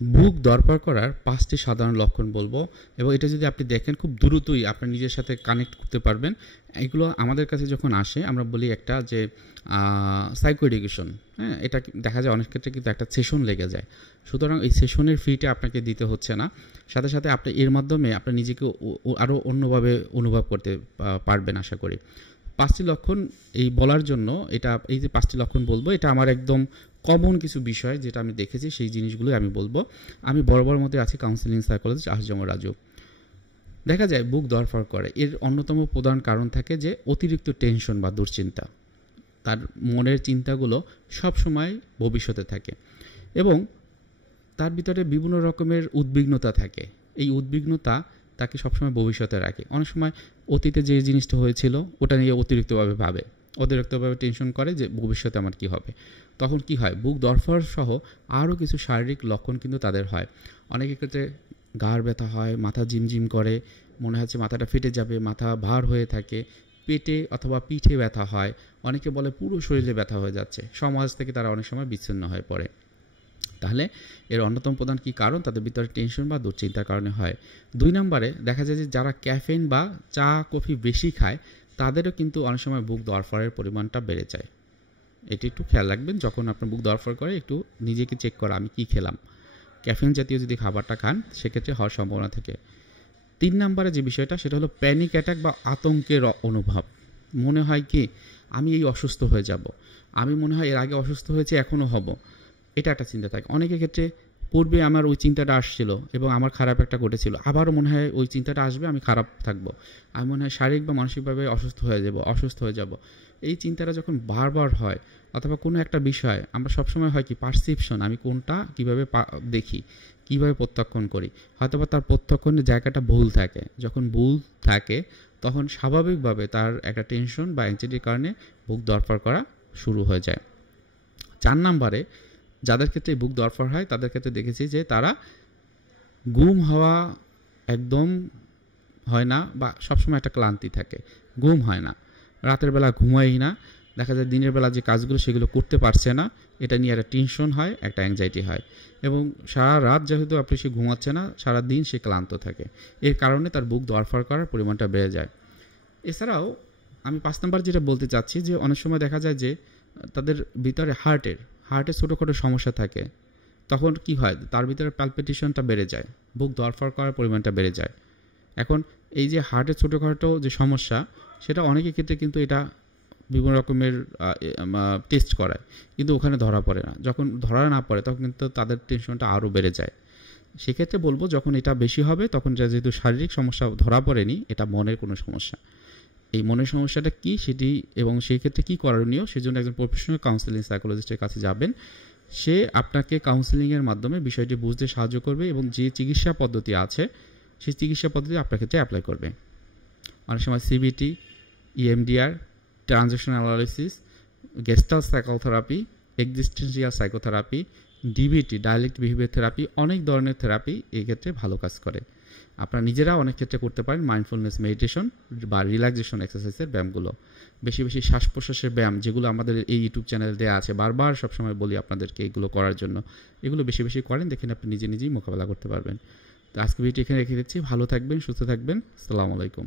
বুক দরপার করার 5টি সাধারণ লক্ষণ বলবো, এবং এটা যদি আপনি দেখেন খুব দ্রুতই আপনার নিজের সাথে কানেক্ট করতে পারবেন। এগুলো আমাদের কাছে যখন আসে আমরা বলি একটা যে সাইকো এডুকেশন, হ্যাঁ, এটা দেখা যায় অনেক ক্ষেত্রে কিন্তু একটা সেশন লেগে যায়। সুতরাং এই সেশনের ফিটা আপনাকে দিতে হচ্ছে না, সাথে সাথে আপনি এর মাধ্যমে আপনার নিজেকে আরও অন্যভাবে অনুভব করতে পারবেন আশা করি। 5টি লক্ষণ এই বলার জন্য, এই যে 5টি লক্ষণ বলবো, এটা আমার একদম কমন কিছু বিষয় যেটা আমি দেখেছি, সেই জিনিসগুলোই আমি বলবো। আমি বরাবর মধ্যে আছি কাউন্সিলিং সাইকোলজিস্ট আসজাম রাজু। দেখা যায় বুক দরফর করে, এর অন্যতম প্রধান কারণ থাকে যে অতিরিক্ত টেনশন বা দুশ্চিন্তা। তার মনের চিন্তাগুলো সবসময় ভবিষ্যতে থাকে এবং তার ভিতরে বিভিন্ন রকমের উদ্বিগ্নতা থাকে। এই উদ্বিগ্নতা তাকে সবসময় ভবিষ্যতে রাখে। অনেক সময় অতীতে যে জিনিসটা হয়েছিল ওটা নিয়ে অতিরিক্তভাবে ভাবে, অতিরিক্তভাবে টেনশন করে যে ভবিষ্যতে আমার কী হবে। তখন কি হয়, বুক দরফর সহ আরও কিছু শারীরিক লক্ষণ কিন্তু তাদের হয়। অনেকের ক্ষেত্রে ঘাড় ব্যথা হয়, মাথা ঝিমঝিম করে, মনে হচ্ছে মাথাটা ফেটে যাবে, মাথা ভার হয়ে থাকে, পেটে অথবা পিঠে ব্যথা হয়, অনেকে বলে পুরো শরীরে ব্যথা হয়ে যাচ্ছে। সমাজ থেকে তারা অনেক সময় বিচ্ছিন্ন হয়ে পড়ে। তাহলে এর অন্যতম প্রধান কী কারণ, তাদের ভিতরে টেনশন বা দুশ্চিন্তার কারণে হয়। 2 নম্বরে দেখা যায় যে যারা ক্যাফেইন বা চা কফি বেশি খায় তাদেরও কিন্তু অনেক সময় বুক দরফরের পরিমাণটা বেড়ে যায়। এটি একটু খেয়াল রাখবেন, যখন আপনার বুক দরফর করে একটু নিজেকে চেক করা আমি কি খেলাম। ক্যাফেইন জাতীয় যদি খাবারটা খান সেক্ষেত্রে হওয়ার সম্ভাবনা থাকে। 3 নম্বরে যে বিষয়টা সেটা হলো প্যানিক অ্যাটাক বা আতঙ্কের অনুভব। মনে হয় কি আমি এই অসুস্থ হয়ে যাব, আমি মনে হয় এর আগে অসুস্থ হয়েছে এখনও হব, এটা একটা চিন্তা থাকে। অনেকের ক্ষেত্রে পূর্বে আমার ওই চিন্তাটা আসছিল এবং আমার খারাপ একটা ঘটেছিল, আবারও মনে হয় ওই চিন্তাটা আসবে, আমি খারাপ থাকবো, আমি মনে হয় শারীরিক বা মানসিকভাবে অসুস্থ হয়ে যাব। এই চিন্তাটা যখন বারবার হয় অথবা কোনো একটা বিষয় আমরা সবসময় হয় কি পারসেপশন, আমি কোনটা কীভাবে দেখি, কীভাবে প্রত্যক্ষণ করি, হয়তোবা তার প্রত্যক্ষণের জায়গাটা ভুল থাকে। যখন ভুল থাকে তখন স্বাভাবিকভাবে তার একটা টেনশন বা অ্যাংজাইটির কারণে বুক দরফর করা শুরু হয়ে যায়। 4 নম্বরে যাদের ক্ষেত্রে বুক দরফর হয় তাদের ক্ষেত্রে দেখেছি যে তারা ঘুম হওয়া একদম হয় না, বা সবসময় একটা ক্লান্তি থাকে, ঘুম হয় না, রাতের বেলা ঘুমাই না, দেখা যায় দিনের বেলা যে কাজগুলো সেগুলো করতে পারছে না, এটা নিয়ে একটা টেনশন হয়, একটা অ্যাংজাইটি হয়, এবং সারা রাত যেহেতু আপনি সে ঘুমাচ্ছে না, সারা দিন সে ক্লান্ত থাকে। এর কারণে তার বুক দরফর করার পরিমাণটা বেড়ে যায়। এছাড়াও আমি 5 নম্বর যেটা বলতে চাচ্ছি যে অনেক সময় দেখা যায় যে তাদের ভিতরে হার্টের ছোটোখাটো সমস্যা থাকে, তখন কি হয় তার ভিতরে প্যালপিটেশনটা বেড়ে যায়, বুক দরফর করার পরিমাণটা বেড়ে যায়। এখন এই যে হার্টের ছোটোখাটো যে সমস্যা, সেটা অনেকের ক্ষেত্রে কিন্তু এটা বিভিন্ন রকমের টেস্ট করায়, কিন্তু ওখানে ধরা পড়ে না। যখন ধরা না পড়ে তখন কিন্তু তাদের টেনশনটা আরও বেড়ে যায়। সেক্ষেত্রে বলবো যখন এটা বেশি হবে তখন যেহেতু শারীরিক সমস্যা ধরা পড়েনি, এটা মনের কোনো সমস্যা। এই মনের সমস্যাটা কী সেটি এবং সেই ক্ষেত্রে কী করণীয়, সেজন্য একজন প্রফেশনাল কাউন্সেলিং সাইকোলজিস্টের কাছে যাবেন। সে আপনাকে কাউন্সেলিংয়ের মাধ্যমে বিষয়টি বুঝতে সাহায্য করবে এবং যে চিকিৎসা পদ্ধতি আছে সেই চিকিৎসা পদ্ধতি আপনার ক্ষেত্রে অ্যাপ্লাই করবে। অনেক সময় CBT, EMDR, transaction analysis, gestalt psychotherapy, existential psychotherapy, DBT, dialect behaviour therapy, অনেক ধরনের থেরাপি এই ক্ষেত্রে ভালো কাজ করে। আপনারা নিজেরা অনেক ক্ষেত্রে করতে পারেন মাইন্ডফুলনেস মেডিটেশন বা রিল্যাক্সেশন এক্সারসাইজের ব্যায়ামগুলো, বেশি বেশি শ্বাস প্রশ্বাসের ব্যায়াম যেগুলো আমাদের এই ইউটিউব চ্যানেল দেওয়া আছে, বারবার সবসময় বলি আপনাদেরকে এগুলো করার জন্য। এগুলো বেশি বেশি করেন, দেখেন আপনি নিজেই মোকাবেলা করতে পারবেন। তো আজকে ভিডিওটি এখানে রেখে দিচ্ছি। ভালো থাকবেন, সুস্থ থাকবেন। আসসালামু আলাইকুম।